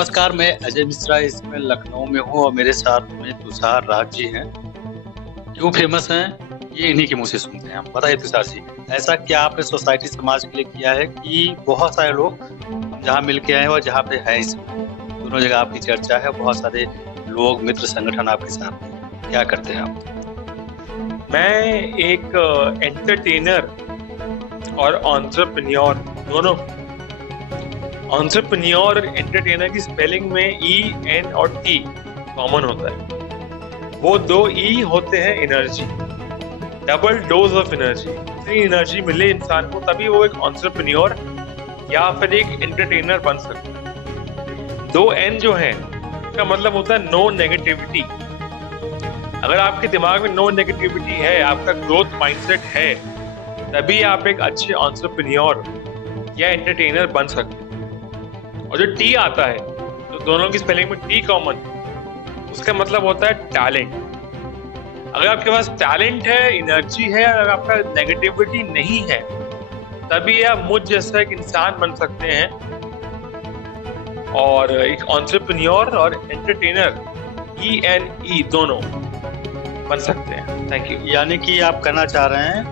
नमस्कार, मैं अजय मिश्रा इसमें लखनऊ में हूँ और मेरे साथ में तुषार राज जी हैं। क्यों फेमस हैं? ये इन्हीं के मुँह से सुनते हैं हम। बताइए तुषार जी, ऐसा क्या आपने सोसाइटी समाज के लिए किया है कि बहुत सारे लोग हम जहाँ मिल के आए हैं और जहाँ पे हैं इस समय, दोनों जगह आपकी चर्चा है, बहुत सारे लोग, मित्र, संगठन आपके साथ हैं। क्या करते हैं आप? मैं एक एंटरटेनर और एंटरप्रेन्योर दोनों। एंटरप्रेन्योर और एंटरटेनर की स्पेलिंग में ई एन और टी कॉमन होता है। वो दो ई होते हैं energy, double dose of energy. इतनी एनर्जी मिले इंसान को तभी वो एक एंटरप्रेन्योर या फिर एक एंटरटेनर बन सकता है। दो एन जो है का मतलब होता है नो नेगेटिविटी। अगर आपके दिमाग में नो नेगेटिविटी है, आपका ग्रोथ माइंडसेट है, तभी आप एक अच्छे एंटरप्रेन्योर या एंटरटेनर बन सकते हैं। और जो टी आता है, तो दोनों की स्पेलिंग में टी कॉमन, उसका मतलब होता है टैलेंट। अगर आपके पास टैलेंट है, एनर्जी है, अगर आपका नेगेटिविटी नहीं है, तभी आप मुझ जैसा एक इंसान बन सकते हैं और एक एंटरप्रेन्योर और एंटरटेनर ई एन ई दोनों बन सकते हैं। Thank you. यानी कि आप कहना चाह रहे हैं,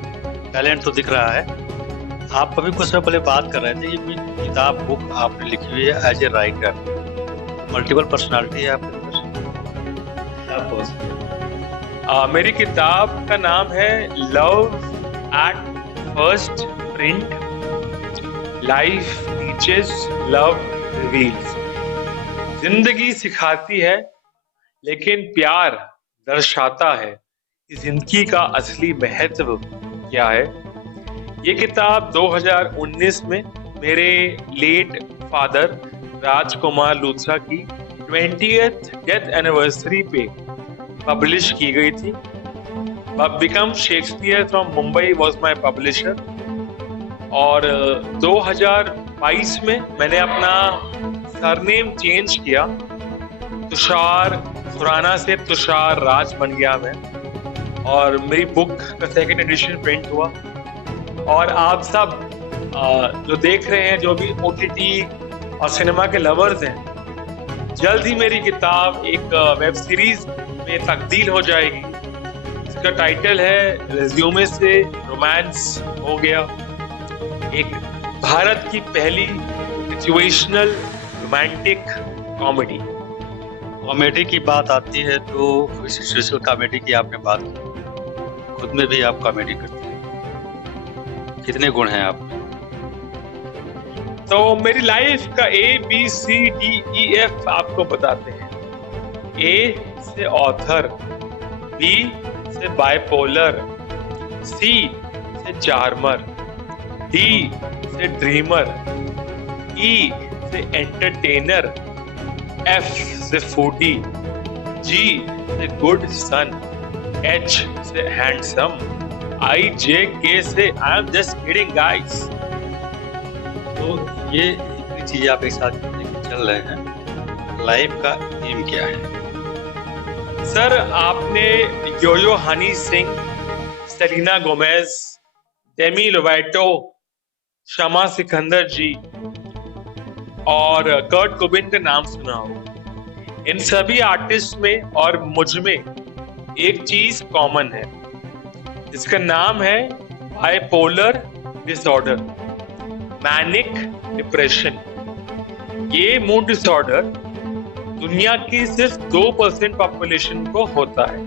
टैलेंट तो दिख रहा है। आप अभी कुछ समय पहले बात कर रहे थे, ये किताब बुक आपने लिखी हुई है as a writer, multiple personality है आपके पास। मेरी किताब का नाम है love at first print, life teaches, love reveals. जिंदगी सिखाती है लेकिन प्यार दर्शाता है कि जिंदगी का असली महत्व क्या है। ये किताब 2019 में मेरे लेट फादर राजकुमार लूथरा की 20th डेथ एनिवर्सरी पे पब्लिश की गई थी। Become Shakespeare from Mumbai was my publisher. और 2022 में मैंने अपना सरनेम चेंज किया, तुषार खुराना से तुषार राज बन गया मैं। और मेरी बुक का सेकंड एडिशन प्रिंट हुआ। और आप सब जो देख रहे हैं, जो भी ओटीटी और सिनेमा के लवर्स हैं, जल्द ही मेरी किताब एक वेब सीरीज में तब्दील हो जाएगी। इसका टाइटल है रेज्यूमे से रोमांस हो गया। एक भारत की पहली सिचुएशनल रोमांटिक कॉमेडी। कॉमेडी की बात आती है तो सिचुएशनल कॉमेडी की आपने बात की, खुद में भी आप कॉमेडी करते हैं। कितने गुण हैं आप? तो मेरी लाइफ का ABCDEF आपको बताते हैं। A से ऑथर, B से बाइपोलर, C से चार्मर, D से ड्रीमर, E से एंटरटेनर, F से फूडी, G से गुड सन, H से हैंडसम, IJK से I am just kidding guys. तो ये इतनी चीजें आप एक साथ लेके चल रहे हैं, लाइफ का एम क्या है? सर, आपने Yo Yo Honey Singh, Selena Gomez, Demi Lovato, Shama Sikandar ji और कर्ट कोबिन का नाम सुना हो। इन सभी आर्टिस्ट में और मुझ में एक चीज कॉमन है, जिसका नाम है बाइपोलर डिसऑर्डर, मैनिक डिप्रेशन। ये मूड डिसऑर्डर दुनिया की सिर्फ 2% पॉपुलेशन को होता है।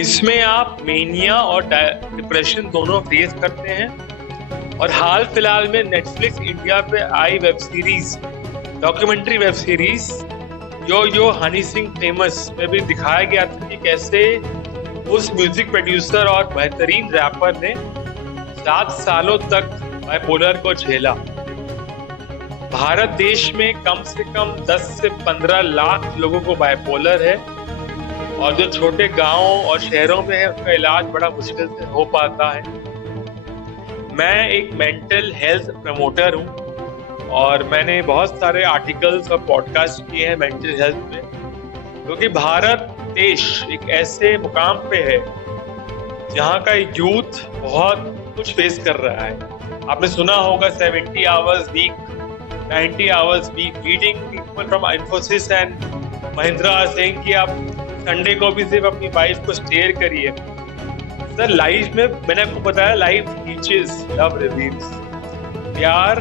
इसमें आप मेनिया और डिप्रेशन दोनों फेस करते हैं। और हाल फिलहाल में नेटफ्लिक्स इंडिया पे आई web series, documentary web series Yo Honey Singh famous में भी दिखाया गया था कि कैसे उस म्यूजिक प्रोड्यूसर और बेहतरीन रैपर ने 7 सालों तक बाइपोलर को झेला। भारत देश में कम से कम 10 से 15 लाख लोगों को बाइपोलर है। और जो छोटे गांवों और शहरों में है, उसका इलाज बड़ा मुश्किल से हो पाता है। मैं एक मेंटल हेल्थ प्रमोटर हूं और मैंने बहुत सारे आर्टिकल्स और पॉडकास्ट किए हैं मेंटल हेल्थ में, क्योंकि भारत देश एक ऐसे मुकाम पे है जहाँ का यूथ बहुत कुछ फेस कर रहा है। आपने सुना होगा 70 hours week, 90 hours week, reading people from Infosys and Mahindra are saying कि आप संडे को भी सिर्फ अपनी वाइफ को स्टेयर करिए। सर लाइफ में मैंने आपको बताया लाइफ टीचेस लव रिवील्स। प्यार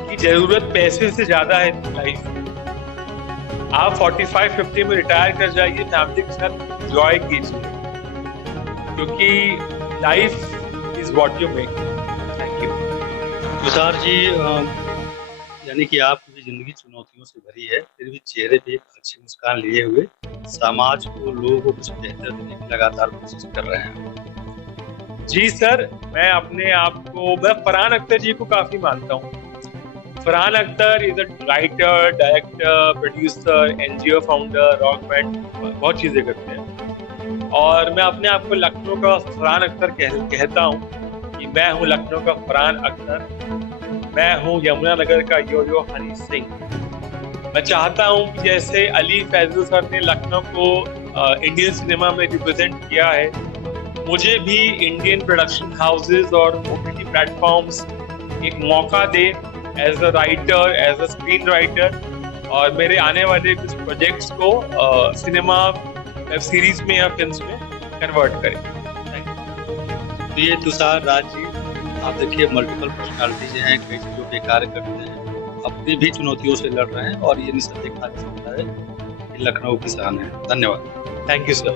की जरूरत पैसे से ज्यादा है लाइफ में। आप 45-50 में रिटायर कर जाइए, फैमिली के साथ एंजॉय कीजिए, क्योंकि life is what you make. Thank you. Tushar ji, यानी कि आपकी भी जिंदगी चुनौतियों से भरी है, फिर भी चेहरे पे एक अच्छी मुस्कान लिए हुए समाज को, लोगों को कुछ बेहतर देने की लगातार कोशिश कर रहे हैं। जी सर, मैं अपने आप को, मैं फरहान अख्तर जी को काफी मानता हूँ। Farhan Akhtar is a writer, director, producer, NGO founder, rock band, बहुत चीजें करते हैं। और मैं अपने आप को लखनऊ का फरहान अख्तर कहता हूँ कि मैं हूँ लखनऊ का फरहान अख्तर, मैं हूँ यमुनानगर का यो-यो हनी सिंह। मैं चाहता हूँ कि जैसे अली फैजल सर ने लखनऊ को इंडियन सिनेमा में रिप्रेजेंट किया है, मुझे भी इंडियन प्रोडक्शन हाउसेस और ओटीटी प्लेटफॉर्म्स एक मौका दे as a writer, as a screen writer, और मेरे आने वाले कुछ प्रोजेक्ट्स को सिनेमा, वेब सीरीज में या फिल्म्स में कन्वर्ट करें। तो ये तुषार राज जी, आप देखिए मल्टीपल पर्सनालिटीज हैं, कई चीज़ों पे कार्य करते हैं, अपनी भी चुनौतियों से लड़ रहे हैं, और ये निसंदेह देखा जा सकता है कि लखनऊ की शान है। धन्यवाद। Thank you sir.